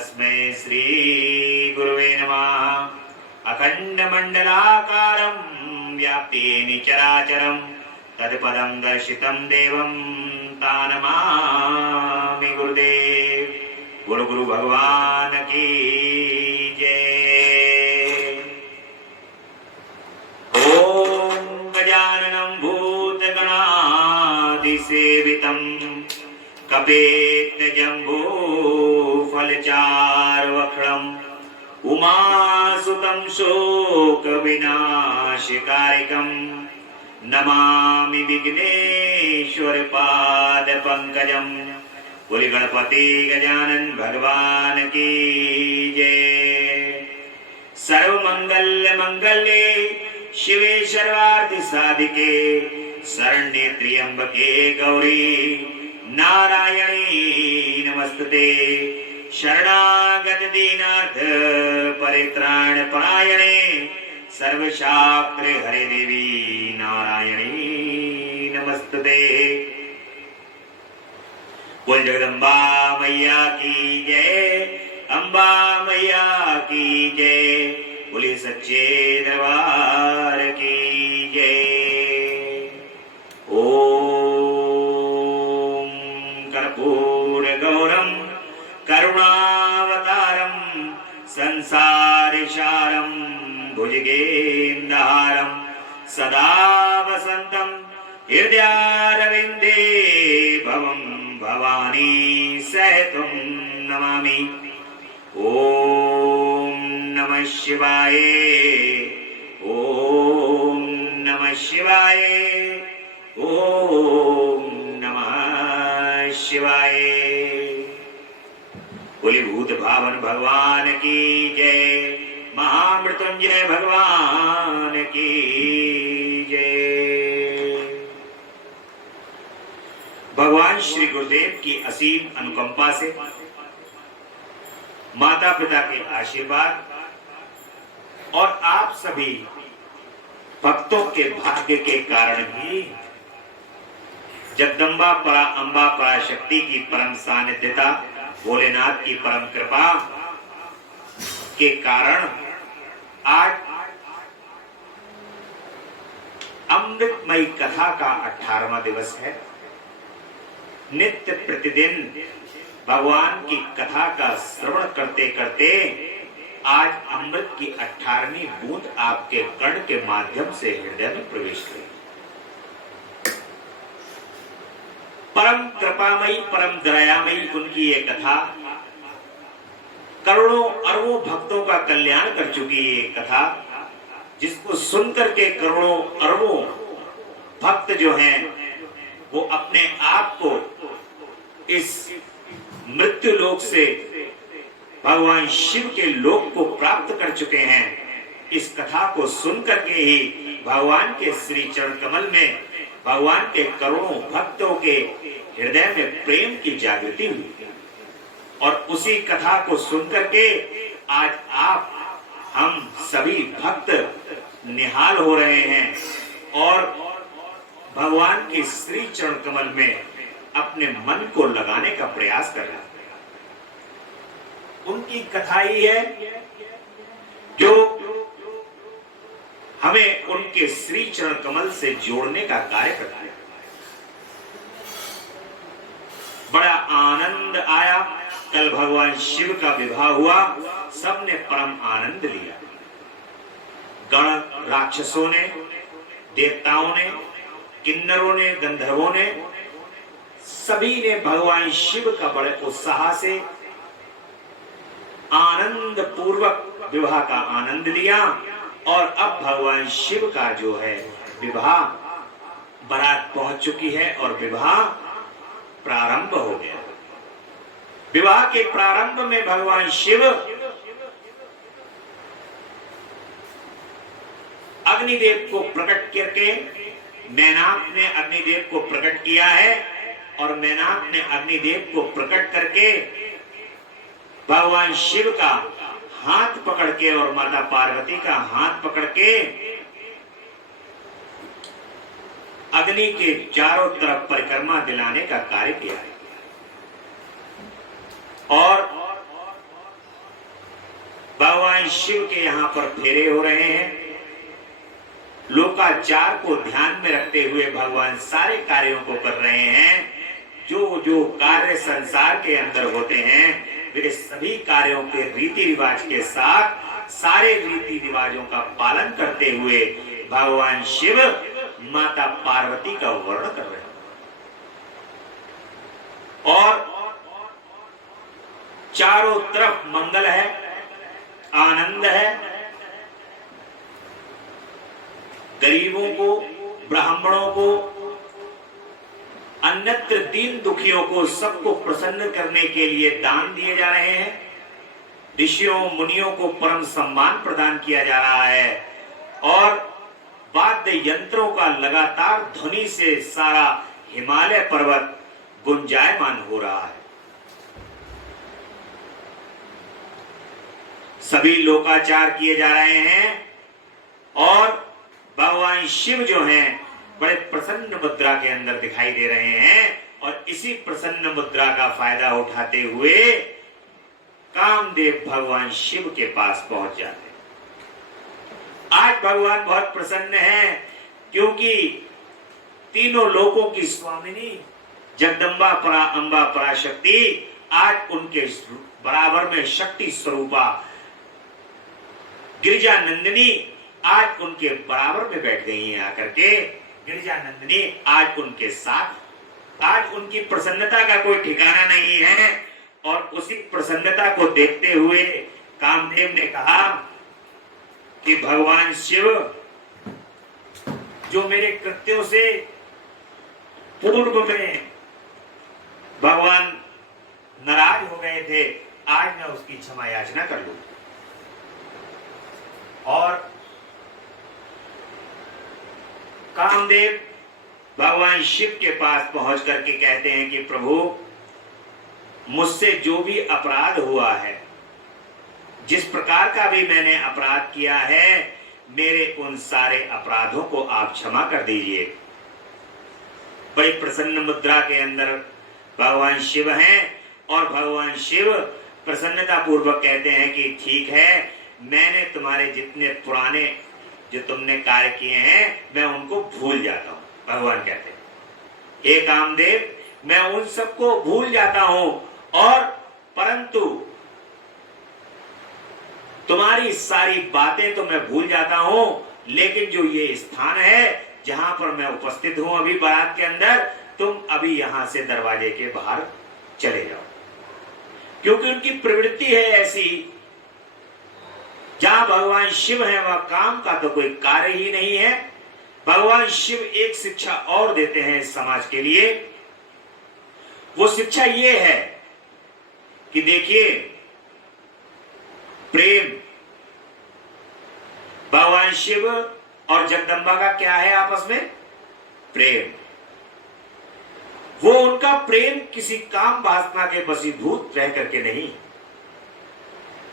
तस्मै श्री गुरुवे नमः। अखण्डमण्डलाकारं व्याप्तेन चराचरं तत्पदं दर्शितं देवं तानमामि गुरुदेव। बोलो गुरु भगवान की जय। ओम गजाननं भूतगणाधिसेवितं कपेतजम्बूफलचारुभक्षणं उमासुतं शोकविनाशकारिकं नमामि विघ्नेश्वरपादपङ्कजं। बोले गणपति गजानन भगवान की जय। सर्वमंगल मंगल्ये शिवे सर्वार्थ साधिके शरण्ये त्र्यंबके गौरी नारायणी नमस्तुते। शरणागत दीनार्थ परित्राण परायणे सर्वशास्त्रे हरे देवी नारायणी नमस्तुते। बोल जगदम्बा मैया की जय, अम्बा मैया की जय, बोले सच्चे दरबार की जय। ओम कर्पूर गौरम करुणावतारम संसारसारम भुजगेन्द्रहारम सदा वसंतम हृदयारविंदे भवम भवानी सहितं नमामि। ओम नमः शिवाय, ओम नमः शिवाय, ओम नमः शिवाय। बोले भूत भावन भगवान की जय, महामृत्युंजय भगवान की जय। भगवान श्री गुरुदेव की असीम अनुकंपा से, माता पिता के आशीर्वाद और आप सभी भक्तों के भाग्य के कारण भी जगदम्बा परा अम्बा पराशक्ति की परम सानिध्यता, भोलेनाथ की परम कृपा के कारण आज अमृतमयी कथा का 18वां दिवस है। नित्य प्रतिदिन भगवान की कथा का श्रवण करते करते आज अमृत की 18वीं बूंद आपके कर्ण के माध्यम से हृदय में प्रवेश करेगी। परम कृपामयी परम दयामयी उनकी ये कथा करोड़ों अरबों भक्तों का कल्याण कर चुकी ये कथा, जिसको सुनकर के करोड़ों अरबों भक्त जो हैं वो अपने आप को इस मृत्यु लोक से भगवान शिव के लोक को प्राप्त कर चुके हैं। इस कथा को सुनकर के ही भगवान के श्री चरण कमल में भगवान के करोड़ों भक्तों के हृदय में प्रेम की जागृति हुई और उसी कथा को सुनकर के आज आप हम सभी भक्त निहाल हो रहे हैं और भगवान के श्री चरण कमल में अपने मन को लगाने का प्रयास कर रहे हैं। उनकी कथा ही है जो हमें उनके श्री चरण कमल से जोड़ने का कार्य करता है। बड़ा आनंद आया। कल भगवान शिव का विवाह हुआ, सबने परम आनंद लिया। गण राक्षसों ने, देवताओं ने, किन्नरों ने, गंधर्वों ने, सभी ने भगवान शिव का बड़े उत्साह से आनंद पूर्वक विवाह का आनंद लिया और अब भगवान शिव का जो है विवाह बारात पहुंच चुकी है और विवाह प्रारंभ हो गया। विवाह के प्रारंभ में भगवान शिव अग्निदेव को प्रकट करके, मैनाक ने अग्निदेव को प्रकट किया है और मैनाक ने अग्निदेव को प्रकट करके भगवान शिव का हाथ पकड़ के और माता पार्वती का हाथ पकड़ के अग्नि के चारों तरफ परिक्रमा दिलाने का कार्य किया है। और शिव के यहाँ पर फेरे हो रहे हैं। लोकाचार को ध्यान में रखते हुए भगवान सारे कार्यों को कर रहे हैं। जो जो कार्य संसार के अंदर होते हैं वे सभी कार्यों के रीति रिवाज के साथ सारे रीति रिवाजों का पालन करते हुए भगवान शिव माता पार्वती का वर्णन कर रहे हैं। और चारों तरफ मंगल है, आनंद है। गरीबों को, ब्राह्मणों को, अन्यत्र दीन दुखियों को सबको प्रसन्न करने के लिए दान दिए जा रहे हैं। ऋषियों मुनियों को परम सम्मान प्रदान किया जा रहा है और वाद्य यंत्रों का लगातार ध्वनि से सारा हिमालय पर्वत गुंजायमान हो रहा है। सभी लोकाचार किए जा रहे हैं और भगवान शिव जो हैं बड़े प्रसन्न मुद्रा के अंदर दिखाई दे रहे हैं और इसी प्रसन्न मुद्रा का फायदा उठाते हुए कामदेव भगवान शिव के पास पहुंच जाते हैं। आज भगवान बहुत प्रसन्न हैं क्योंकि तीनों लोकों की स्वामिनी जगदम्बा परा अंबा पराशक्ति आज उनके बराबर में शक्ति स्वरूपा गिरिजा नंदिनी आज उनके बराबर में बैठ गई हैं। आकर के गिरिजा नंदिनी आज उनके साथ, आज उनकी प्रसन्नता का कोई ठिकाना नहीं है। और उसी प्रसन्नता को देखते हुए कामदेव ने कहा कि भगवान शिव जो मेरे कृत्यों से पूर्व में भगवान नाराज हो गए थे, आज मैं उसकी क्षमा याचना कर लूं। और कामदेव भगवान शिव के पास पहुंच करके कहते हैं कि प्रभु, मुझसे जो भी अपराध हुआ है, जिस प्रकार का भी मैंने अपराध किया है, मेरे उन सारे अपराधों को आप क्षमा कर दीजिए। बड़ी प्रसन्न मुद्रा के अंदर भगवान शिव हैं और भगवान शिव प्रसन्नता पूर्वक कहते हैं कि ठीक है, मैंने तुम्हारे जितने पुराने जो तुमने कार्य किए हैं मैं उनको भूल जाता हूं। भगवान कहते हैं, हे कामदेव, मैं उन सबको भूल जाता हूं और परंतु तुम्हारी सारी बातें तो मैं भूल जाता हूं, लेकिन जो ये स्थान है जहां पर मैं उपस्थित हूं अभी बारात के अंदर, तुम अभी यहां से दरवाजे के बाहर चले जाओ। क्योंकि उनकी प्रवृत्ति है ऐसी, जहां भगवान शिव है वह काम का तो कोई कार्य ही नहीं है। भगवान शिव एक शिक्षा और देते हैं इस समाज के लिए। वो शिक्षा ये है कि देखिए, प्रेम भगवान शिव और जगदम्बा का क्या है आपस में? प्रेम। वो उनका प्रेम किसी काम वासना के वशीभूत रह करके नहीं।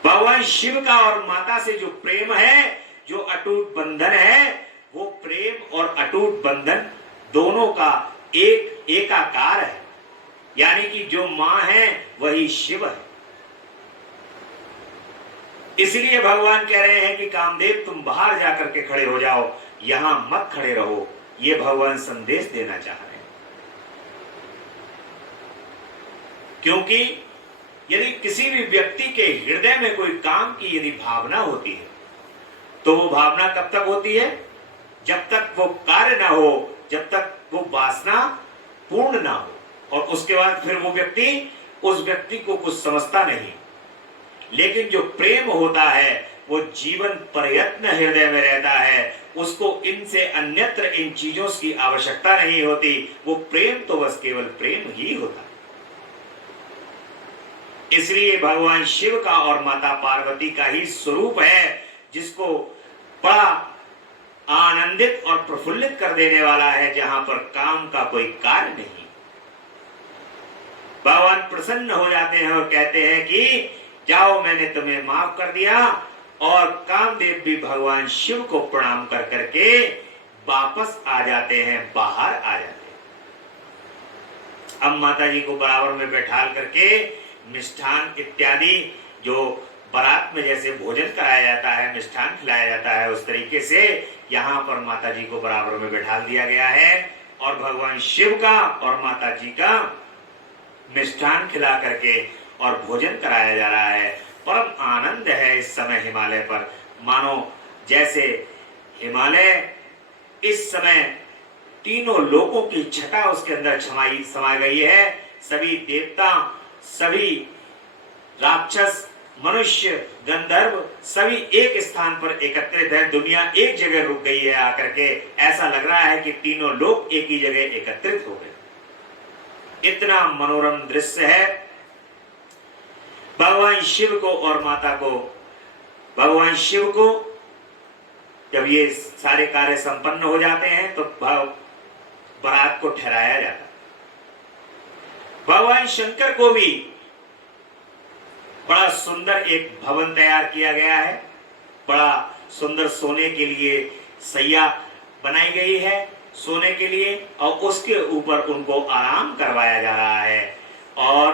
भगवान शिव का और माता से जो प्रेम है, जो अटूट बंधन है, वो प्रेम और अटूट बंधन दोनों का एक एकाकार है। यानी कि जो मां है वही शिव है। इसलिए भगवान कह रहे हैं कि कामदेव, तुम बाहर जाकर के खड़े हो जाओ, यहां मत खड़े रहो। ये भगवान संदेश देना चाह रहे हैं। क्योंकि यदि किसी भी व्यक्ति के हृदय में कोई काम की यदि भावना होती है, तो वो भावना कब तक होती है? जब तक वो कार्य ना हो, जब तक वो वासना पूर्ण ना हो। और उसके बाद फिर वो व्यक्ति उस व्यक्ति को कुछ समझता नहीं। लेकिन जो प्रेम होता है वो जीवन प्रयत्न हृदय में रहता है। उसको इनसे अन्यत्र इन चीजों की आवश्यकता नहीं होती। वो प्रेम तो बस केवल प्रेम ही होता है। इसलिए भगवान शिव का और माता पार्वती का ही स्वरूप है, जिसको बड़ा आनंदित और प्रफुल्लित कर देने वाला है, जहां पर काम का कोई कार्य नहीं। भगवान प्रसन्न हो जाते हैं और कहते हैं कि जाओ, मैंने तुम्हें माफ कर दिया। और कामदेव भी भगवान शिव को प्रणाम कर करके वापस आ जाते हैं, बाहर आ जाते हैं। अब माता जी को बराबर में बैठाल करके मिष्ठान इत्यादि जो बारात में जैसे भोजन कराया जाता है, मिष्ठान खिलाया जाता है, उस तरीके से यहाँ पर माता जी को बराबर में बिठा दिया गया है और भगवान शिव का और माता जी का मिष्ठान खिला करके और भोजन कराया जा रहा है। परम आनंद है इस समय हिमालय पर, मानो जैसे हिमालय इस समय तीनों लोकों की छटा उसके अंदर समा गई है। सभी देवता, सभी राक्षस, मनुष्य, गंधर्व सभी एक स्थान पर एकत्रित है। दुनिया एक जगह रुक गई है आकर के, ऐसा लग रहा है कि तीनों लोग एक ही जगह एकत्रित हो गए। इतना मनोरम दृश्य है। भगवान शिव को और माता को, भगवान शिव को जब ये सारे कार्य संपन्न हो जाते हैं तो बारात को ठहराया जाता है। भगवान शंकर को भी बड़ा सुंदर एक भवन तैयार किया गया है। बड़ा सुंदर सोने के लिए सैया बनाई गई है सोने के लिए, और उसके ऊपर उनको आराम करवाया जा रहा है। और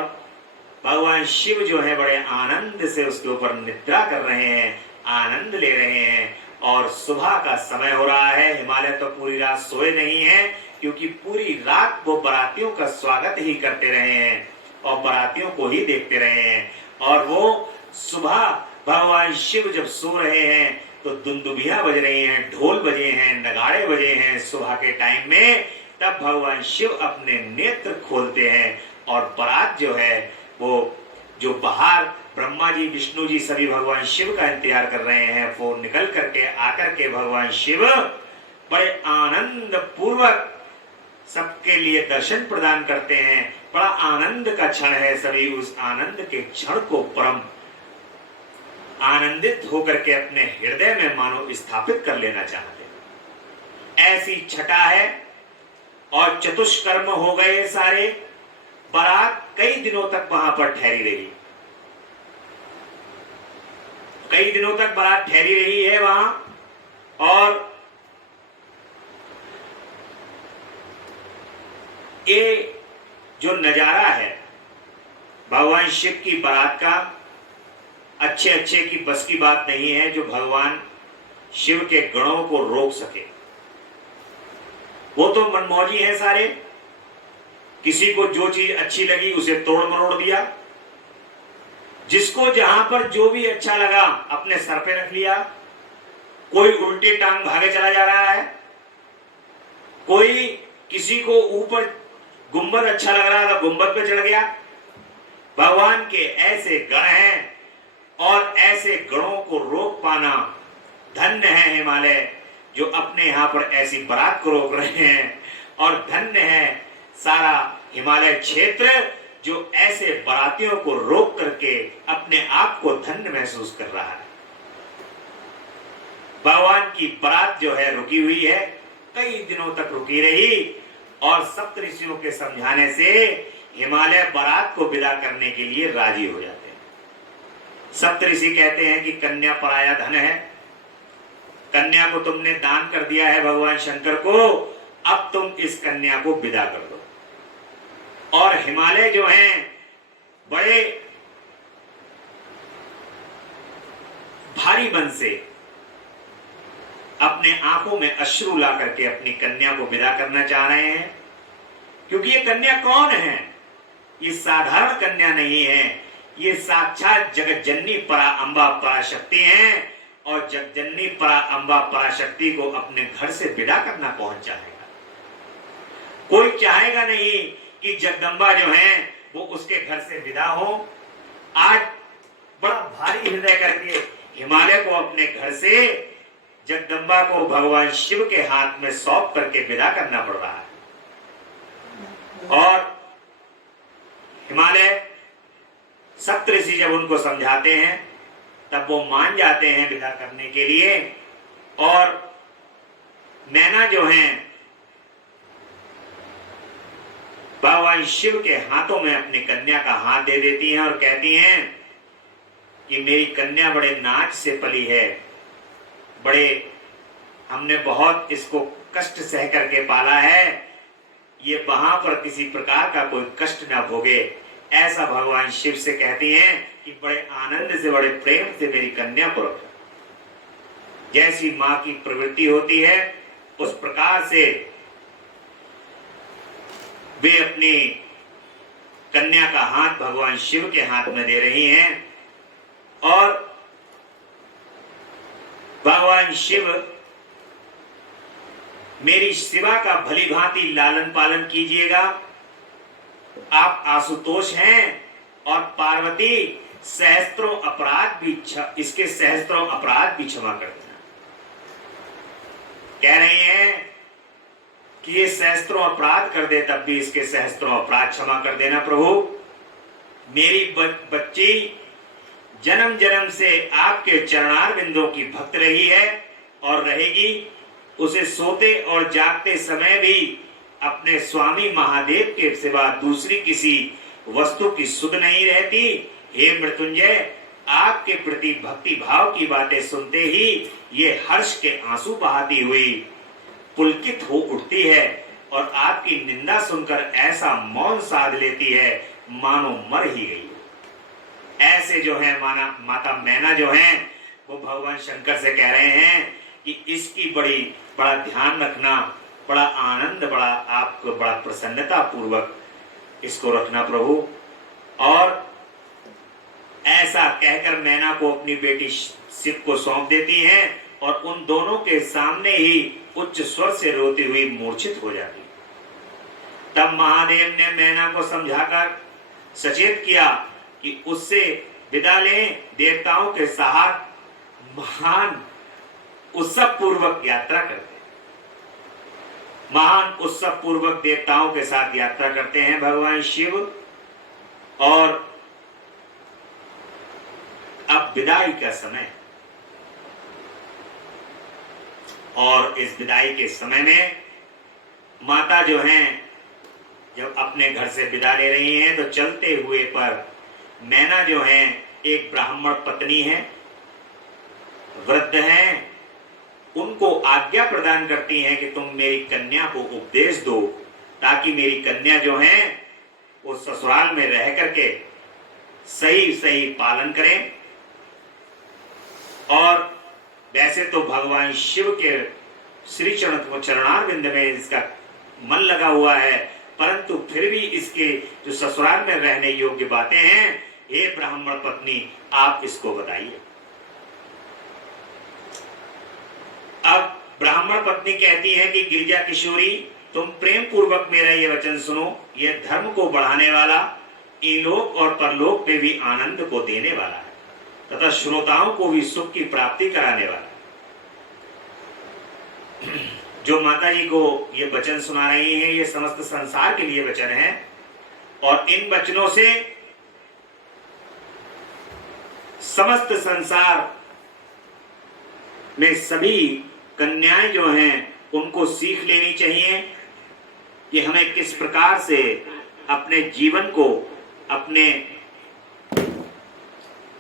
भगवान शिव जो है बड़े आनंद से उसके ऊपर निद्रा कर रहे हैं, आनंद ले रहे हैं। और सुबह का समय हो रहा है। हिमालय तो पूरी रात सोए नहीं है, क्योंकि पूरी रात वो बारातियों का स्वागत ही करते रहे हैं और बारातियों को ही देखते रहे हैं। और वो सुबह भगवान शिव जब सो रहे हैं तो दुंदुभियां बज रही हैं, ढोल बजे हैं, नगाड़े बजे हैं सुबह के टाइम में। तब भगवान शिव अपने नेत्र खोलते हैं और बारात जो है वो जो बाहर ब्रह्मा जी, विष्णु जी सभी भगवान शिव का इंतजार कर रहे हैं, वो निकल करके आकर के भगवान शिव बड़े आनंद पूर्वक सबके लिए दर्शन प्रदान करते हैं। बड़ा आनंद का क्षण है। सभी उस आनंद के क्षण को परम आनंदित होकर के अपने हृदय में मानो स्थापित कर लेना चाहते हैं। ऐसी छटा है और चतुष्कर्म हो गए सारे। बारात कई दिनों तक वहां पर ठहरी रही, कई दिनों तक बारात ठहरी रही है वहां। और ये जो नजारा है भगवान शिव की बारात का, अच्छे अच्छे की बस की बात नहीं है जो भगवान शिव के गणों को रोक सके। वो तो मनमौजी हैं सारे, किसी को जो चीज अच्छी लगी उसे तोड़ मरोड़ दिया, जिसको जहां पर जो भी अच्छा लगा अपने सर पे रख लिया। कोई उल्टे टांग भागे चला जा रहा है, कोई किसी को ऊपर गुंबद अच्छा लग रहा था गुंबद पे चढ़ गया। भगवान के ऐसे गण हैं और ऐसे गणों को रोक पाना धन्य है हिमालय, जो अपने यहां पर ऐसी बारात को रोक रहे हैं। और धन्य है सारा हिमालय क्षेत्र जो ऐसे बारातियों को रोक करके अपने आप को धन्य महसूस कर रहा है। भगवान की बारात जो है रुकी हुई है, कई दिनों तक रुकी रही और सप्तऋषियों के समझाने से हिमालय बारात को विदा करने के लिए राजी हो जाते हैं। सप्तऋषि कहते हैं कि कन्या पराया धन है, कन्या को तुमने दान कर दिया है भगवान शंकर को, अब तुम इस कन्या को विदा कर दो। और हिमालय जो हैं बड़े भारी मन से अपने आंखों में अश्रु ला करके अपनी कन्या को विदा करना चाह रहे हैं। क्योंकि ये कन्या कौन है? ये साधारण कन्या नहीं है, ये साक्षात जगत जननी परा अंबा पराशक्ति हैं। और जगजननी परा अंबा पराशक्ति को अपने घर से विदा करना कौन चाहेगा? कोई चाहेगा नहीं कि जगदम्बा जो है वो उसके घर से विदा हो। आज बड़ा भारी हृदय करके हिमालय को अपने घर से जगदम्बा को भगवान शिव के हाथ में सौंप करके विदा करना पड़ रहा है। और हिमालय सप्तऋषि जब उनको समझाते हैं तब वो मान जाते हैं विदा करने के लिए। और मैना जो हैं भगवान शिव के हाथों में अपनी कन्या का हाथ दे देती हैं और कहती हैं कि मेरी कन्या बड़े नाच से पली है, बड़े हमने बहुत इसको कष्ट सह करके पाला है, ये वहां पर किसी प्रकार का कोई कष्ट ना भोगे, ऐसा भगवान शिव से कहती हैं कि बड़े आनंद से, बड़े प्रेम से मेरी कन्या को रखो। जैसी मां की प्रवृत्ति होती है उस प्रकार से वे अपनी कन्या का हाथ भगवान शिव के हाथ में दे रही हैं और भगवान शिव मेरी शिवा का भली भांति लालन पालन कीजिएगा। आप आशुतोष हैं और पार्वती सहस्त्रों अपराध भी इसके सहस्त्रों अपराध भी क्षमा कर देना। कह रही हैं कि ये सहस्त्रों अपराध कर दे तब भी इसके सहस्त्रों अपराध क्षमा कर देना प्रभु। मेरी बच्ची जन्म जन्म से आपके चरणार बिंदों की भक्त रही है और रहेगी। उसे सोते और जागते समय भी अपने स्वामी महादेव के सिवा दूसरी किसी वस्तु की सुध नहीं रहती। हे मृत्युंजय, आपके प्रति भक्ति भाव की बातें सुनते ही ये हर्ष के आंसू बहाती हुई पुलकित हो उठती है और आपकी निंदा सुनकर ऐसा मौन साध लेती है मानो मर ही गई। ऐसे जो है माता मैना जो है वो भगवान शंकर से कह रहे हैं कि इसकी बड़ा ध्यान रखना, बड़ा आनंद, बड़ा आपको बड़ा प्रसन्नता पूर्वक इसको रखना प्रभु। और ऐसा कहकर मैना को अपनी बेटी शिव को सौंप देती हैं और उन दोनों के सामने ही उच्च स्वर से रोती हुई मूर्छित हो जाती। तब महादेव ने मैना को समझाकर सचेत किया कि उससे विदा लें। देवताओं के साथ महान उत्सव पूर्वक यात्रा करते, महान उत्सव पूर्वक देवताओं के साथ यात्रा करते हैं भगवान शिव। और अब विदाई का समय, और इस विदाई के समय में माता जो हैं जब अपने घर से विदा ले रही हैं तो चलते हुए पर मैना जो है एक ब्राह्मण पत्नी है, वृद्ध हैं, उनको आज्ञा प्रदान करती हैं कि तुम मेरी कन्या को उपदेश दो ताकि मेरी कन्या जो है वो ससुराल में रह करके सही सही पालन करें। और वैसे तो भगवान शिव के श्री चरणारविंद में इसका मन लगा हुआ है, परंतु फिर भी इसके जो ससुराल में रहने योग्य बातें हैं, हे ब्राह्मण पत्नी आप इसको बताइए। अब ब्राह्मण पत्नी कहती है कि गिरिजा किशोरी, तुम प्रेम पूर्वक मेरा ये वचन सुनो। यह धर्म को बढ़ाने वाला, इलोक और परलोक में भी आनंद को देने वाला है तथा श्रोताओं को भी सुख की प्राप्ति कराने वाला है। जो माता जी को ये वचन सुना रही हैं ये समस्त संसार के लिए वचन है और इन वचनों से समस्त संसार में सभी कन्याएं जो हैं उनको सीख लेनी चाहिए कि हमें किस प्रकार से अपने जीवन को अपने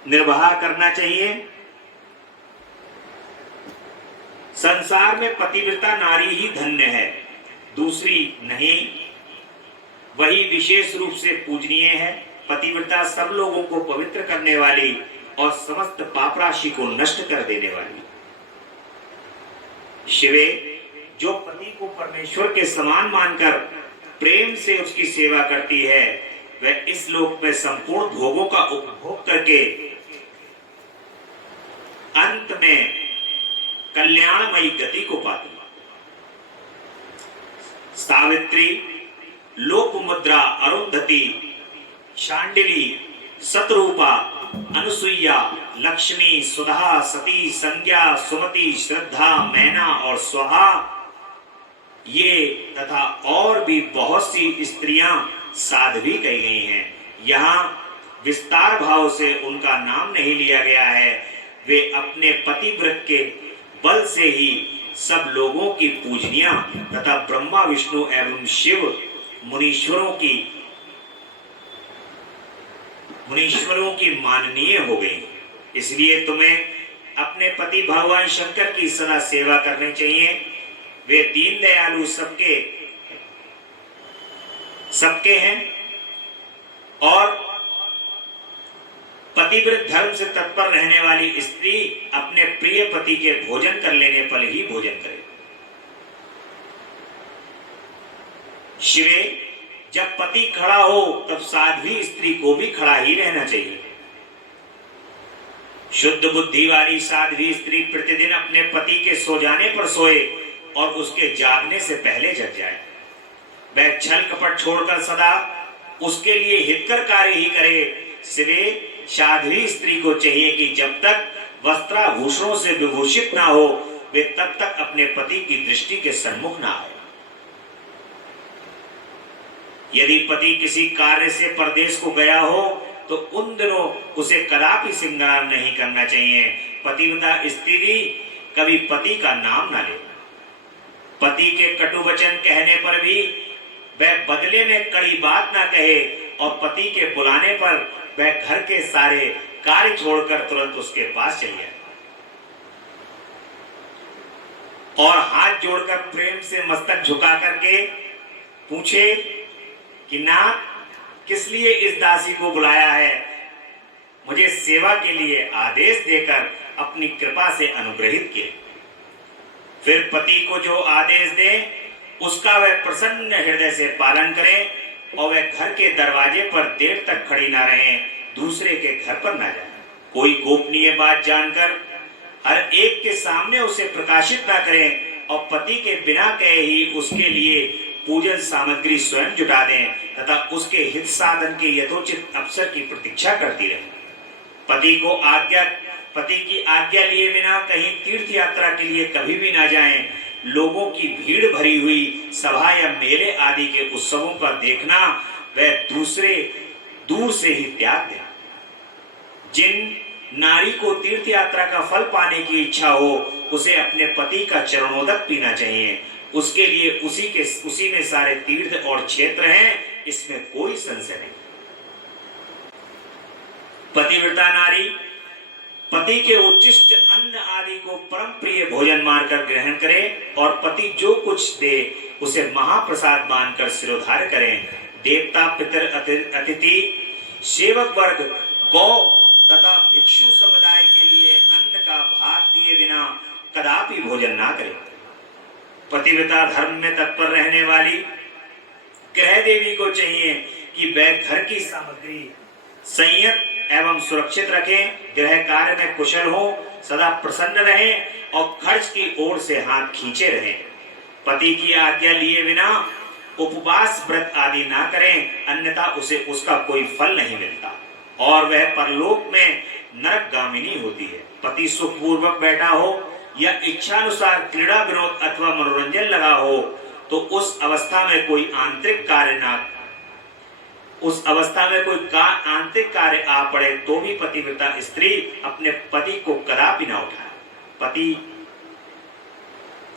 निर्वाह करना चाहिए। संसार में पतिव्रता नारी ही धन्य है, दूसरी नहीं। वही विशेष रूप से पूजनीय है। पतिव्रता सब लोगों को पवित्र करने वाली और समस्त पाप राशि को नष्ट कर देने वाली। शिवे, जो पति को परमेश्वर के समान मानकर प्रेम से उसकी सेवा करती है, वह इस लोक में संपूर्ण भोगों का उपभोग करके अंत में कल्याणमयी गति को पाती। सावित्री, लोकमुद्रा, अरुंधति, शांडिली, शतरूपा, अनुसुईया, लक्ष्मी, सुधा, सती, संज्ञा, सुमति, श्रद्धा, मैना और स्वाहा, ये तथा और भी बहुत सी स्त्रियां साध्वी कही गई हैं। यहाँ विस्तार भाव से उनका नाम नहीं लिया गया है। वे अपने पतिव्रत के बल से ही सब लोगों की पूजनिया तथा ब्रह्मा, विष्णु एवं शिव मुनीश्वरों की माननीय हो गई। इसलिए तुम्हें अपने पति भगवान शंकर की सदा सेवा करनी चाहिए। वे दीन दयालु सबके हैं और पतिव्रत धर्म से तत्पर रहने वाली स्त्री अपने प्रिय पति के भोजन कर लेने पर ही भोजन करे। शिवे, जब पति खड़ा हो तब साध्वी स्त्री को भी खड़ा ही रहना चाहिए। शुद्ध बुद्धि वाली साध्वी स्त्री प्रतिदिन अपने पति के सो जाने पर सोए और उसके जागने से पहले जग जाए। वह छल कपट छोड़कर सदा उसके लिए हितकर कार्य ही करे। सिवे, साध्वी स्त्री को चाहिए कि जब तक वस्त्राभूषणों से विभूषित ना हो वे तब तक अपने पति की दृष्टि के सन्मुख ना आए। यदि पति किसी कार्य से परदेश को गया हो तो उन दिनों उसे कदापि श्रृंगार नहीं करना चाहिए। पतिव्रता स्त्री कभी पति का नाम ना ले। पति के कटु वचन कहने पर भी वह बदले में कड़ी बात ना कहे और पति के बुलाने पर वह घर के सारे कार्य छोड़कर तुरंत उसके पास चली जाए और हाथ जोड़कर प्रेम से मस्तक झुका करके पूछे कि नाथ, किस लिए इस दासी को बुलाया है? मुझे सेवा के लिए आदेश देकर अपनी कृपा से अनुग्रहित किए। फिर पति को जो आदेश दे उसका वह प्रसन्न हृदय से पालन करे और वह घर के दरवाजे पर देर तक खड़ी ना रहे, दूसरे के घर पर ना जाए। कोई गोपनीय बात जानकर हर एक के सामने उसे प्रकाशित ना करें और पति के बिना कहे ही उसके लिए पूजन सामग्री स्वयं जुटा दें तथा उसके हित साधन के यथोचित अवसर की प्रतीक्षा करती रहे। पति की आज्ञा लिए बिना कहीं तीर्थ यात्रा के लिए कभी भी ना जाएं। लोगों की भीड़ भरी हुई सभा या मेले आदि के उत्सवों पर देखना वह दूर से ही त्याग दें। जिन नारी को तीर्थ यात्रा का फल पाने की इच्छा हो उसे अपने पति का चरणोदक पीना चाहिए। उसके लिए उसी में सारे तीर्थ और क्षेत्र हैं, इसमें कोई संशय नहीं। पतिव्रता नारी पति के उच्चिष्ट अन्न आदि को परम प्रिय भोजन मानकर ग्रहण करे और पति जो कुछ दे उसे महाप्रसाद मानकर सिरोधार्य करें। देवता, पितर, अतिथि, सेवक वर्ग, गौ तथा भिक्षु समुदाय के लिए अन्न का भाग दिए बिना कदापि भोजन ना करें। पतिव्रता धर्म में तत्पर रहने वाली ग्रह देवी को चाहिए कि वह घर की सामग्री संयत एवं सुरक्षित रखें, गृह कार्य में कुशल हो, सदा प्रसन्न रहें और खर्च की ओर से हाथ खींचे रहें। पति की आज्ञा लिए बिना उपवास व्रत आदि ना करें, अन्यथा उसे उसका कोई फल नहीं मिलता और वह परलोक में नरकगामिनी होती है। पति सुखपूर्वक बैठा हो या इच्छानुसार क्रीड़ा विनोद अथवा मनोरंजन लगा हो तो उस अवस्था में कोई आंतरिक कार्य आ पड़े तो भी पतिव्रता स्त्री अपने पति को कदापि ना उठाए। पति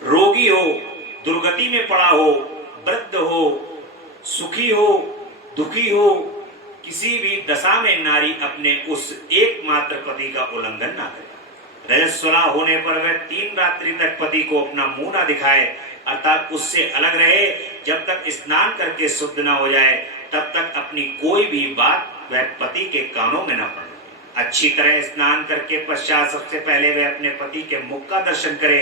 रोगी हो, दुर्गति में पड़ा हो, वृद्ध हो, सुखी हो, दुखी हो, किसी भी दशा में नारी अपने उस एकमात्र पति का उल्लंघन ना करे। रजस्वला होने पर वह 3 रात्रि तक पति को अपना मुंह ना दिखाए, अर्थात उससे अलग रहे। जब तक स्नान करके शुद्ध ना हो जाए तब तक अपनी कोई भी बात वह पति के कानों में न पड़े। अच्छी तरह स्नान करके पश्चात सबसे पहले वह अपने पति के मुख का दर्शन करे,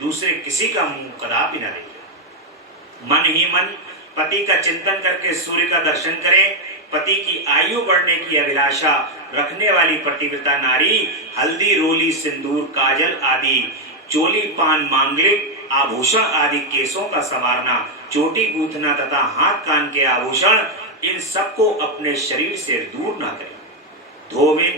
दूसरे किसी का मुंह कदापि न देखे। मन ही मन पति का चिंतन करके सूर्य का दर्शन करें। पति की आयु बढ़ने की अभिलाषा रखने वाली पतिव्रता नारी हल्दी, रोली, सिंदूर, काजल आदि, चोली, पान, मांगलिक आभूषण आदि, केसों का संवारना, चोटी गूंथना तथा हाथ कान के आभूषण, इन सबको अपने शरीर से दूर ना करें। धोवे,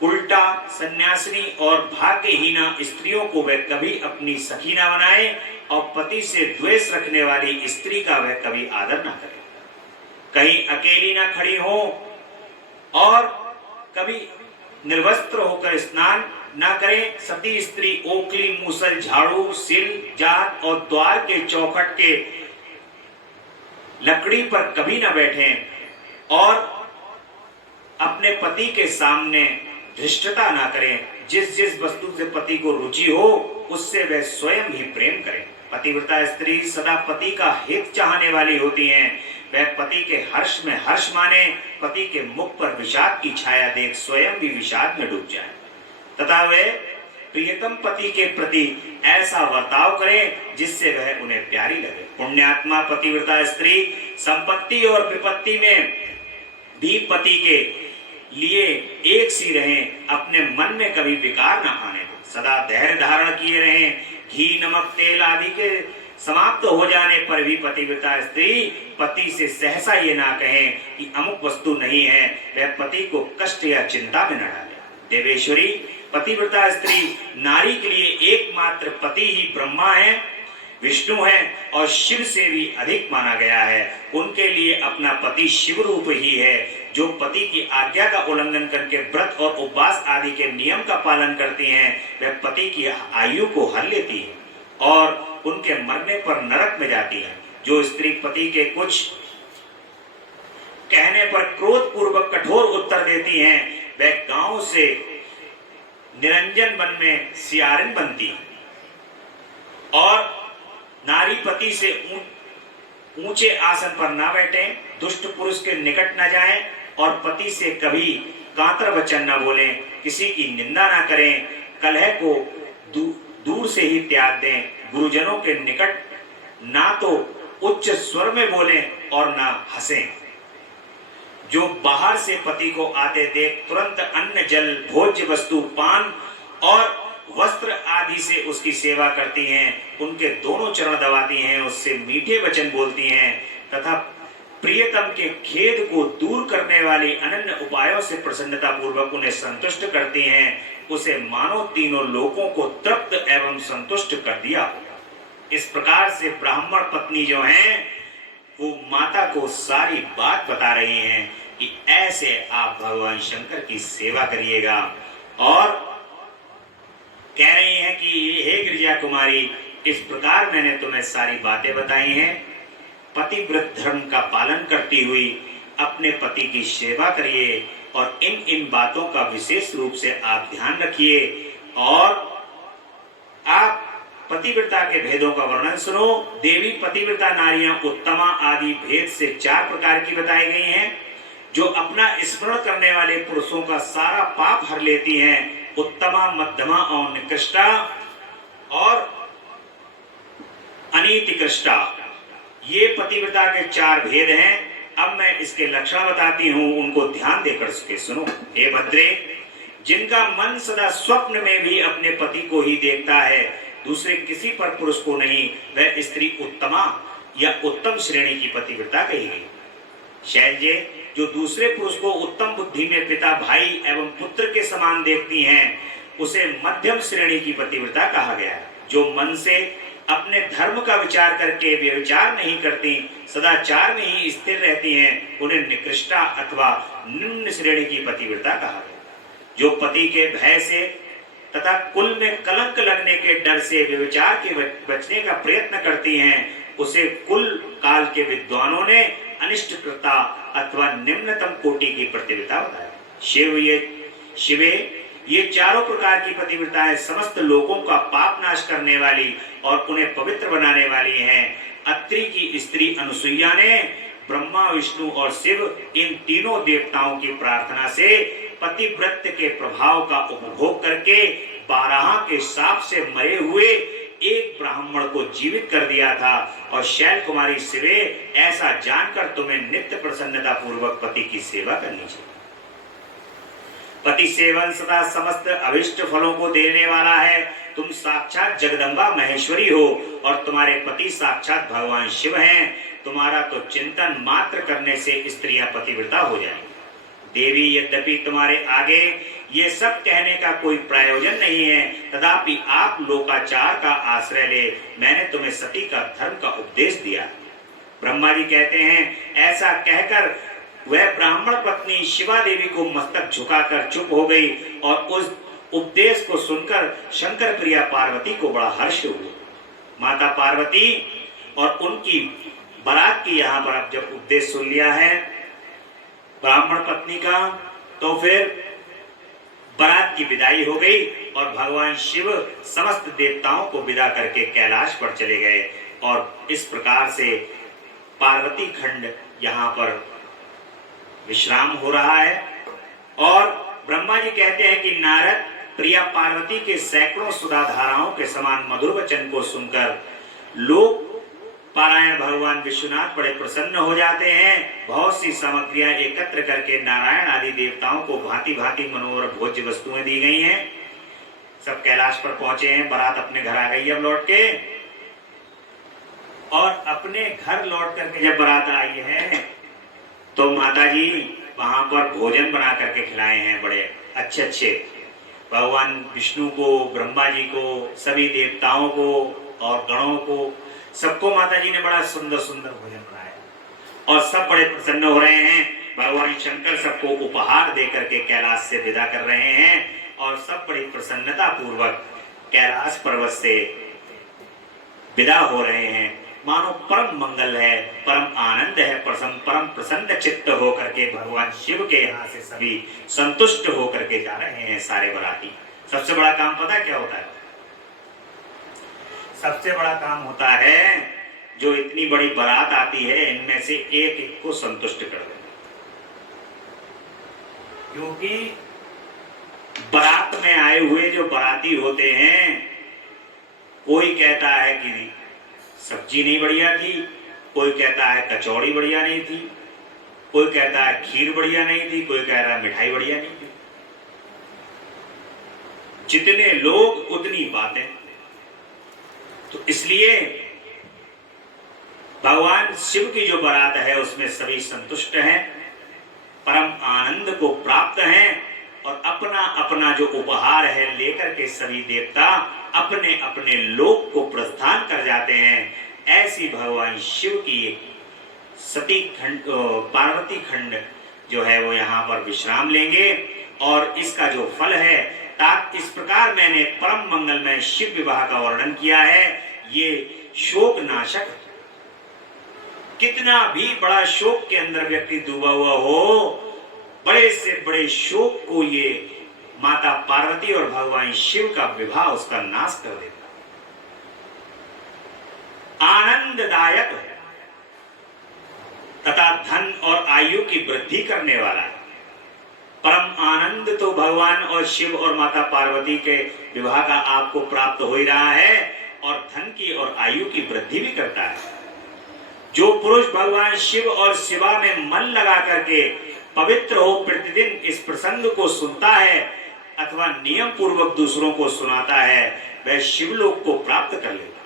उल्टा, सन्यासिनी और भाग्यहीना स्त्रियों को वह कभी अपनी सखी ना बनाए और पति से द्वेष रखने वाली स्त्री का वह कभी आदर ना करे। कहीं अकेली ना खड़ी हो और कभी निर्वस्त्र होकर स्नान ना करें। सती स्त्री ओखली, मूसल, झाड़ू, सिल, जात और द्वार के चौखट के लकड़ी पर कभी ना बैठें और अपने पति के सामने धृष्टता ना करें। जिस वस्तु से पति को रुचि हो उससे वह स्वयं ही प्रेम करें। पतिव्रता स्त्री सदा पति का हित चाहने वाली होती हैं। वह पति के हर्ष में हर्ष माने, पति के मुख पर विषाद की छाया देख स्वयं भी विषाद में डूब जाए तथा वे प्रियतम पति के प्रति ऐसा बर्ताव करें जिससे वह उन्हें प्यारी लगे। पुण्यात्मा पतिव्रता स्त्री संपत्ति और विपत्ति में भी पति के लिए एक सी रहें, अपने मन में कभी विकार न आने दो, सदा धैर्य धारण किए रहें। घी नमक तेल आदि के समाप्त हो जाने पर भी पतिव्रता स्त्री पति से सहसा ये ना कहें कि अमुक वस्तु नहीं है, वह पति को कष्ट या चिंता में न डाले। देवेश्वरी पतिव्रता स्त्री नारी के लिए एकमात्र पति ही ब्रह्मा है, विष्णु है और शिव से भी अधिक माना गया है। उनके लिए अपना पति शिव रूप ही है, जो पति की आज्ञा का उल्लंघन करके व्रत और उपवास आदि के नियम का पालन करती हैं, वह पति की आयु को हर लेती है और उनके मरने पर नरक में जाती है। जो स्त्री पति के कुछ कहने पर क्रोध पूर्वक कठोर उत्तर देती हैं, वह गांव से निरंजन वन में सियारिन बनती है। और नारी पति से ऊंचे आसन पर ना बैठे, दुष्ट पुरुष के निकट न जाएं और पति से कभी कातर वचन न बोलें, किसी की निंदा ना करें, कलह को दूर से ही त्याग दें, गुरुजनों के निकट ना तो उच्च स्वर में बोलें और ना हंसें। जो बाहर से पति को आते देख तुरंत अन्न जल भोज्य वस्तु पान और वस्त्र आदि से उसकी सेवा करती हैं, उनके दोनों चरण दबाती हैं, उससे मीठे वचन बोलती हैं तथा प्रियतम के खेद को दूर करने वाली अनन्य उपायों से प्रसन्नता पूर्वक उन्हें संतुष्ट करती हैं, उसे मानो तीनों लोकों को तृप्त एवं संतुष्ट कर दिया। इस प्रकार से ब्राह्मण पत्नी जो हैं वो माता को सारी बात बता रही हैं कि ऐसे आप भगवान शंकर की सेवा करिएगा और कह रही हैं कि हे गिरिजा कुमारी, इस प्रकार मैंने तुम्हें सारी बातें बताई हैं। पतिव्रत धर्म का पालन करती हुई अपने पति की सेवा करिए और इन बातों का विशेष रूप से आप ध्यान रखिए और आप पतिव्रता के भेदों का वर्णन सुनो। देवी पतिव्रता नारियां उत्तमा आदि भेद से 4 प्रकार की बताई गई हैं, जो अपना स्मरण करने वाले पुरुषों का सारा पाप हर लेती हैं। उत्तमा, मध्यमा और निकृष्टा और अनीतिकृष्टा, ये पतिव्रता के 4 भेद हैं। अब मैं इसके लक्षण बताती हूँ, उनको ध्यान देकर उसके सुनो। हे भद्रे, जिनका मन सदा स्वप्न में भी अपने पति को ही देखता है, दूसरे किसी पर पुरुष को नहीं, वह स्त्री उत्तमा या उत्तम श्रेणी की पतिव्रता कही गई। शैलजे, जो दूसरे पुरुष को उत्तम बुद्धि में पिता, भाई एवं पुत्र के समान देखती हैं, उसे मध्यम श्रेणी की पतिव्रता कहा गया है। जो मन से अपने धर्म का विचार करके व्यभिचार नहीं करती, सदाचार में ही स्थिर रहती हैं, उन्हें निकृष्टा अथवा निम्न श्रेणी की पतिव्रता कहा गया। जो पति के भय से तथा कुल में कलंक लगने के डर से व्यभिचार के बचने का प्रयत्न करती हैं, उसे कुल काल के विद्वानों ने अनिष्टकृता अथवा निम्नतम कोटि की पतिव्रता बताया। शिवे, ये चारों प्रकार की पतिव्रताएं समस्त लोगों का पाप नाश करने वाली और उन्हें पवित्र बनाने वाली हैं। अत्रि की स्त्री अनुसुईया ने ब्रह्मा, विष्णु और शिव, इन तीनों देवताओं की प्रार्थना से पतिव्रत के प्रभाव का उपभोग करके 12 के शाप से मरे हुए एक ब्राह्मण को जीवित कर दिया था। और शैल कुमारी शिवे, ऐसा जानकर तुम्हें नित्य प्रसन्नता पूर्वक पति की सेवा करनी चाहिए। पति सेवन सदा समस्त अभिष्ट फलों को देने वाला है। तुम साक्षात जगदम्बा महेश्वरी हो और तुम्हारे पति साक्षात भगवान शिव हैं। तुम्हारा तो चिंतन मात्र करने से स्त्रियां पतिव्रता हो जाएंगी। देवी, यद्यपि तुम्हारे आगे ये सब कहने का कोई प्रयोजन नहीं है, तथापि आप लोकाचार का आश्रय ले मैंने तुम्हें सती का धर्म का उपदेश दिया। ब्रह्मा जी कहते हैं, ऐसा कहकर वह ब्राह्मण पत्नी शिवा देवी को मस्तक झुकाकर चुप हो गई और उस उपदेश को सुनकर शंकर प्रिया पार्वती को बड़ा हर्ष हुआ। माता पार्वती और उनकी बारात की यहाँ पर अब जब उपदेश सुन लिया है ब्राह्मण पत्नी का, तो फिर बारात की विदाई हो गई और भगवान शिव समस्त देवताओं को विदा करके कैलाश पर चले गए। और इस प्रकार से पार्वती खंड यहाँ पर विश्राम हो रहा है। और ब्रह्मा जी कहते हैं कि नारद प्रिया पार्वती के सैकड़ों सुधा धाराओं के समान मधुर वचन को सुनकर लोग पारायण भगवान विश्वनाथ बड़े प्रसन्न हो जाते हैं। बहुत सी सामग्रियां एकत्र करके नारायण आदि देवताओं को भांति भांति मनोहर भोज्य वस्तुएं दी गई हैं। सब कैलाश पर पहुंचे हैं, बारात अपने घर आ गई अब लौट के। और अपने घर लौट करके जब बारात आई है तो माता जी वहां पर भोजन बना करके खिलाए हैं, बड़े अच्छे अच्छे। भगवान विष्णु को, ब्रह्मा जी को, सभी देवताओं को और गणों को, सबको माता जी ने बड़ा सुंदर सुंदर भोजन बनाया और सब बड़े प्रसन्न हो रहे हैं। भगवान शंकर सबको उपहार देकर के कैलाश से विदा कर रहे हैं और सब बड़ी प्रसन्नता पूर्वक कैलाश पर्वत से विदा हो रहे हैं। मानो परम मंगल है, परम आनंद है, परम प्रसन्न चित्त होकर के भगवान शिव के यहाँ से सभी संतुष्ट होकर के जा रहे हैं सारे बराती। सबसे बड़ा काम पता क्या होता है? सबसे बड़ा काम होता है जो इतनी बड़ी बारात आती है इनमें से एक एक को संतुष्ट कर देना। क्योंकि बारात में आए हुए जो बाराती होते हैं, कोई कहता है कि सब्जी नहीं बढ़िया थी, कोई कहता है कचौड़ी बढ़िया नहीं थी, कोई कहता है खीर बढ़िया नहीं थी, कोई कह रहा है मिठाई बढ़िया नहीं थी। जितने लोग उतनी बातें। तो इसलिए भगवान शिव की जो बारात है उसमें सभी संतुष्ट हैं, परम आनंद को प्राप्त हैं और अपना अपना जो उपहार है लेकर के सभी देवता अपने अपने लोक को प्रस्थान कर जाते हैं। ऐसी भगवान शिव की सती खंड, पार्वती खंड जो है वो यहाँ पर विश्राम लेंगे और इसका जो फल है तात इस प्रकार मैंने परम मंगलमय शिव विवाह का वर्णन किया है। ये शोक नाशक, कितना भी बड़ा शोक के अंदर व्यक्ति डूबा हुआ हो, बड़े से बड़े शोक को ये माता पार्वती और भगवान शिव का विवाह उसका नाश कर देता। आनंददायक तथा धन और आयु की वृद्धि करने वाला है। परम आनंद तो भगवान और शिव और माता पार्वती के विवाह का आपको प्राप्त हो ही रहा है और धन की और आयु की वृद्धि भी करता है। जो पुरुष भगवान शिव और शिवा में मन लगा करके पवित्र हो प्रतिदिन इस प्रसंग को सुनता है अथवा नियम पूर्वक दूसरों को सुनाता है, वह शिवलोक को प्राप्त कर लेता।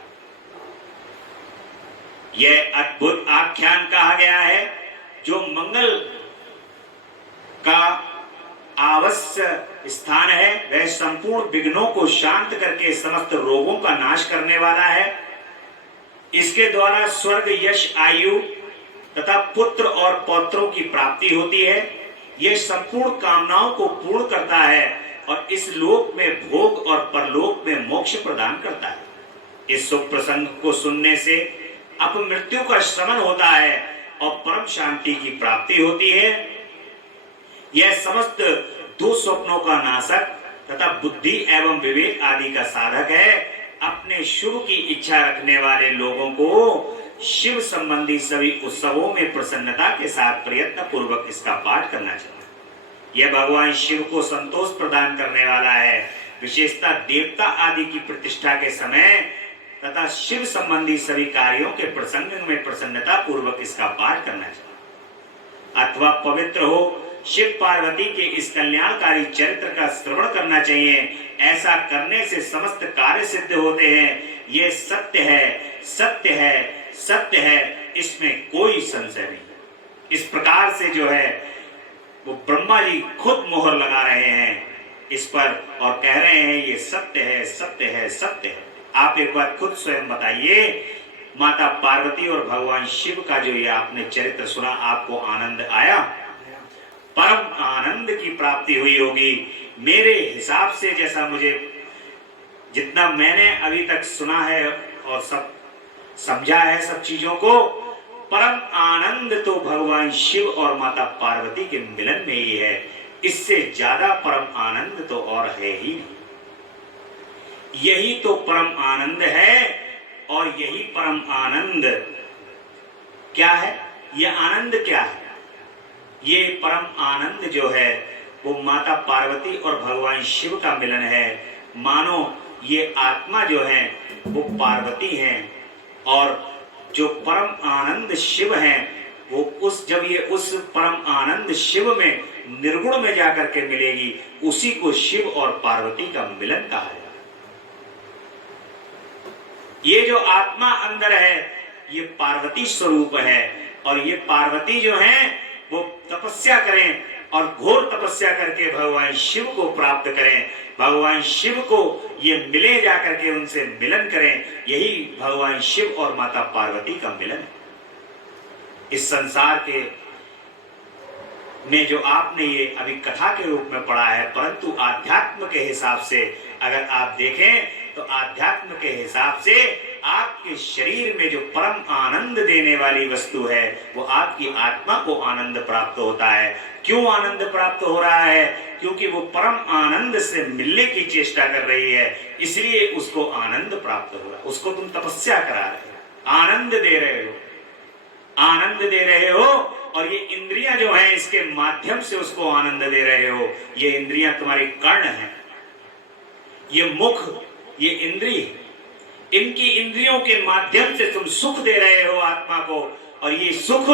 यह अद्भुत आख्यान कहा गया है जो मंगल का आवश्य स्थान है, वह संपूर्ण विघ्नों को शांत करके समस्त रोगों का नाश करने वाला है। इसके द्वारा स्वर्ग, यश, आयु तथा पुत्र और पौत्रों की प्राप्ति होती है। यह संपूर्ण कामनाओं को पूर्ण करता है और इस लोक में भोग और परलोक में मोक्ष प्रदान करता है। इस शुभ प्रसंग को सुनने से अपमृत्यु का श्रमण होता है और परम शांति की प्राप्ति होती है। यह समस्त दुःस्वप्नों का नाशक तथा बुद्धि एवं विवेक आदि का साधक है। अपने शुभ की इच्छा रखने वाले लोगों को शिव संबंधी सभी उत्सवों में प्रसन्नता के साथ प्रयत्न पूर्वक इसका पाठ करना चाहिए। यह भगवान शिव को संतोष प्रदान करने वाला है। विशेषता देवता आदि की प्रतिष्ठा के समय तथा शिव संबंधी सभी कार्यों के प्रसंग में प्रसन्नता पूर्वक इसका पाठ करना चाहिए अथवा पवित्र हो शिव पार्वती के इस कल्याणकारी चरित्र का श्रवण करना चाहिए। ऐसा करने से समस्त कार्य सिद्ध होते हैं। ये सत्य है, सत्य है, सत्य है, इसमें कोई संशय नहीं। इस प्रकार से जो है वो ब्रह्मा जी खुद मोहर लगा रहे हैं इस पर और कह रहे हैं ये सत्य है, सत्य है, सत्य है। आप एक बार खुद स्वयं बताइए, माता पार्वती और भगवान शिव का जो ये आपने चरित्र सुना, आपको आनंद आया? परम आनंद की प्राप्ति हुई होगी। मेरे हिसाब से जैसा मुझे जितना मैंने अभी तक सुना है और सब समझा है सब चीजों को, परम आनंद तो भगवान शिव और माता पार्वती के मिलन में ही है। इससे ज्यादा परम आनंद तो और है ही नहीं। यही तो परम आनंद है और यही परम आनंद क्या है? ये आनंद क्या है? ये परम आनंद जो है वो माता पार्वती और भगवान शिव का मिलन है। मानो ये आत्मा जो है वो पार्वती है और जो परम आनंद शिव है वो जब ये उस परम आनंद शिव में निर्गुण में जाकर के मिलेगी, उसी को शिव और पार्वती का मिलन कहा जाए। ये जो आत्मा अंदर है ये पार्वती स्वरूप है और ये पार्वती जो है वो तपस्या करें और घोर तपस्या करके भगवान शिव को प्राप्त करें, भगवान शिव को ये मिले जाकर के उनसे मिलन करें। यही भगवान शिव और माता पार्वती का मिलन है। इस संसार के में जो आपने ये अभी कथा के रूप में पढ़ा है, परंतु आध्यात्म के हिसाब से अगर आप देखें तो आध्यात्म के हिसाब से आपके शरीर में जो परम आनंद देने वाली वस्तु है वो आपकी आत्मा को आनंद प्राप्त होता है। क्यों आनंद प्राप्त हो रहा है? क्योंकि वो परम आनंद से मिलने की चेष्टा कर रही है, इसलिए उसको आनंद प्राप्त हो रहा है। उसको तुम तपस्या करा रहे हो, आनंद दे रहे हो, आनंद दे रहे हो और ये इंद्रियां जो हैं इसके माध्यम से उसको आनंद दे रहे हो। ये इंद्रियां तुम्हारी कर्ण हैं, ये मुख, ये इंद्रिय, इनकी इंद्रियों के माध्यम से तुम सुख दे रहे हो आत्मा को और ये सुख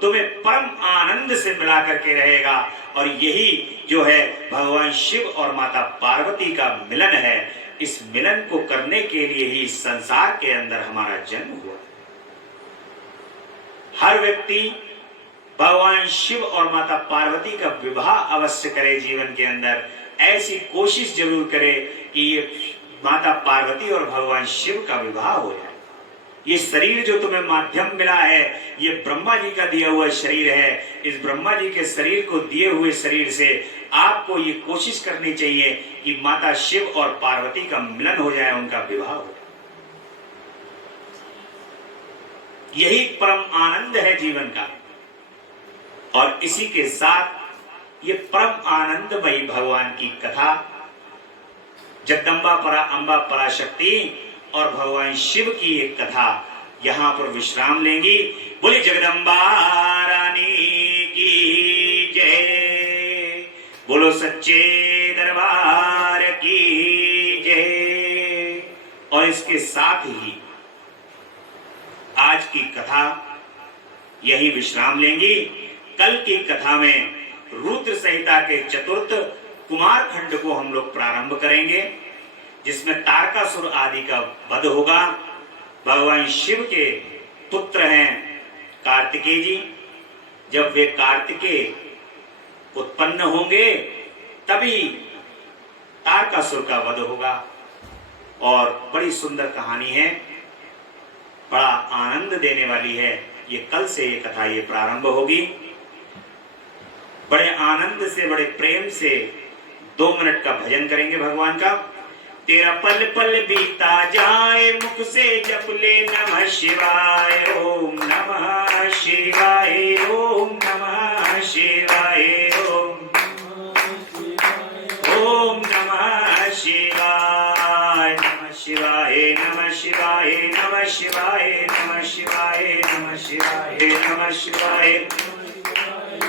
तुम्हें परम आनंद से मिला करके रहेगा। और यही जो है भगवान शिव और माता पार्वती का मिलन है। इस मिलन को करने के लिए ही संसार के अंदर हमारा जन्म हुआ। हर व्यक्ति भगवान शिव और माता पार्वती का विवाह अवश्य करे जीवन के अंदर। ऐसी कोशिश जरूर करे कि ये माता पार्वती और भगवान शिव का विवाह हो जाए। ये शरीर जो तुम्हें माध्यम मिला है ये ब्रह्मा जी का दिया हुआ शरीर है। इस ब्रह्मा जी के शरीर को दिए हुए शरीर से आपको ये कोशिश करनी चाहिए कि माता शिव और पार्वती का मिलन हो जाए, उनका विवाह हो जाए। यही परम आनंद है जीवन का। और इसी के साथ ये परम आनंदमयी भगवान की कथा जगदम्बा परा अम्बा पराशक्ति और भगवान शिव की एक कथा यहां पर विश्राम लेंगी। बोले जगदम्बा रानी की जय, बोलो सच्चे दरबार की जय। और इसके साथ ही आज की कथा यही विश्राम लेंगी। कल की कथा में रुद्र संहिता के चतुर्थ कुमार खंड को हम लोग प्रारंभ करेंगे, जिसमें तारकासुर आदि का वध होगा। भगवान शिव के पुत्र हैं कार्तिकेय जी। जब वे कार्तिकेय उत्पन्न होंगे तभी तारकासुर का वध होगा। और बड़ी सुंदर कहानी है, बड़ा आनंद देने वाली है। ये कल से ये कथा ये प्रारंभ होगी। बड़े आनंद से, बड़े प्रेम से 2 मिनट का भजन करेंगे भगवान का। तेरा पल पल बीता जाए, मुख से जप ले नमः शिवाय, ओम नमः शिवाय, ओम नमः शिवाय, ओम नमः शिवाय, नमः शिवाय, नमः शिवाय, नमः शिवाय, नमः शिवाय, नमः शिवाय, नमः शिवाय,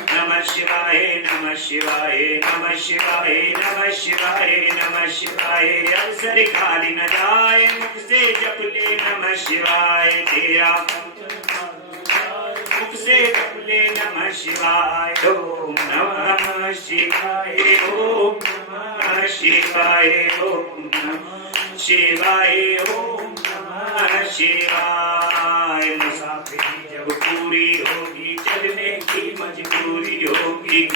नमः शिवाय, नमः शिवाय, नमः शिवाय, नमः शिवाय, नमः शिवाय। अवसर खाली न जाए, मुख से जप ले नमः शिवाय। तेरा मुख से जप ले नमः शिवाय, ओम नमः शिवाय, ओम नमः शिवाय, ओम नमः शिवाय, ओम नमः शिवाय। मुसाफिरी जब पूरी होगी, चलने की मजबूरी होगी,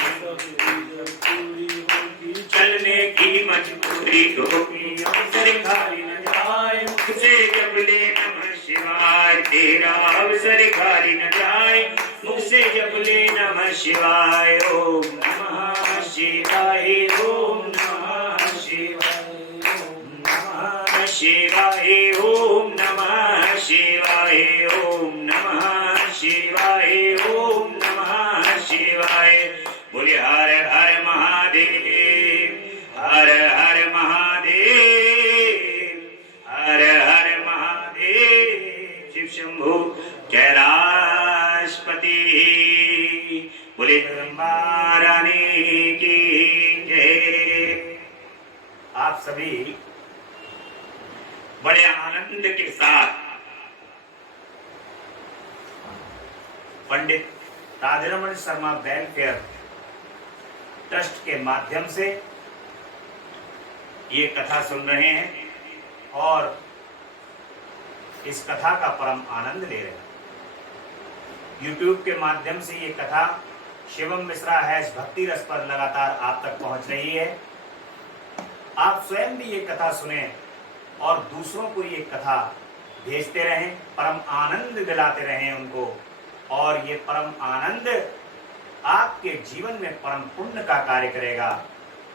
चलने की मजबूरी होगी। अवसर खाली न जाए, मुख से जप ले नमः शिवाय। तेरा अवसर खाली न जाए, मुख से जप ले नमः शिवाय, ओम नमः शिवाय, ओम नमः शिवाय, ओम नमः शिवाय, ओम नमः शिवाय, ओम नमः शिवाय, ओम नमः शिवाय। बोले हर हर महादेव, हर हर महादेव, हर हर महादेव। शिव शंभु कैलाशपति आप सभी बड़े आनंद के साथ पंडित राजरमण शर्मा वेलफेयर ट्रस्ट के माध्यम से ये कथा सुन रहे हैं और इस कथा का परम आनंद ले रहे हैं। YouTube के माध्यम से ये कथा शिवम मिश्रा हैश भक्ति रस पर लगातार आप तक पहुंच रही है। आप स्वयं भी ये कथा सुने और दूसरों को ये कथा भेजते रहें, परम आनंद दिलाते रहें उनको, और ये परम आनंद आपके जीवन में परम पुण्य का कार्य करेगा।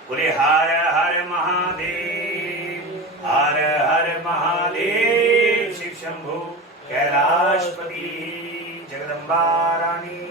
बोले हर हर महादेव, हर हर महादेव, शिव शंभु कैलाशपति जगदम्बा रानी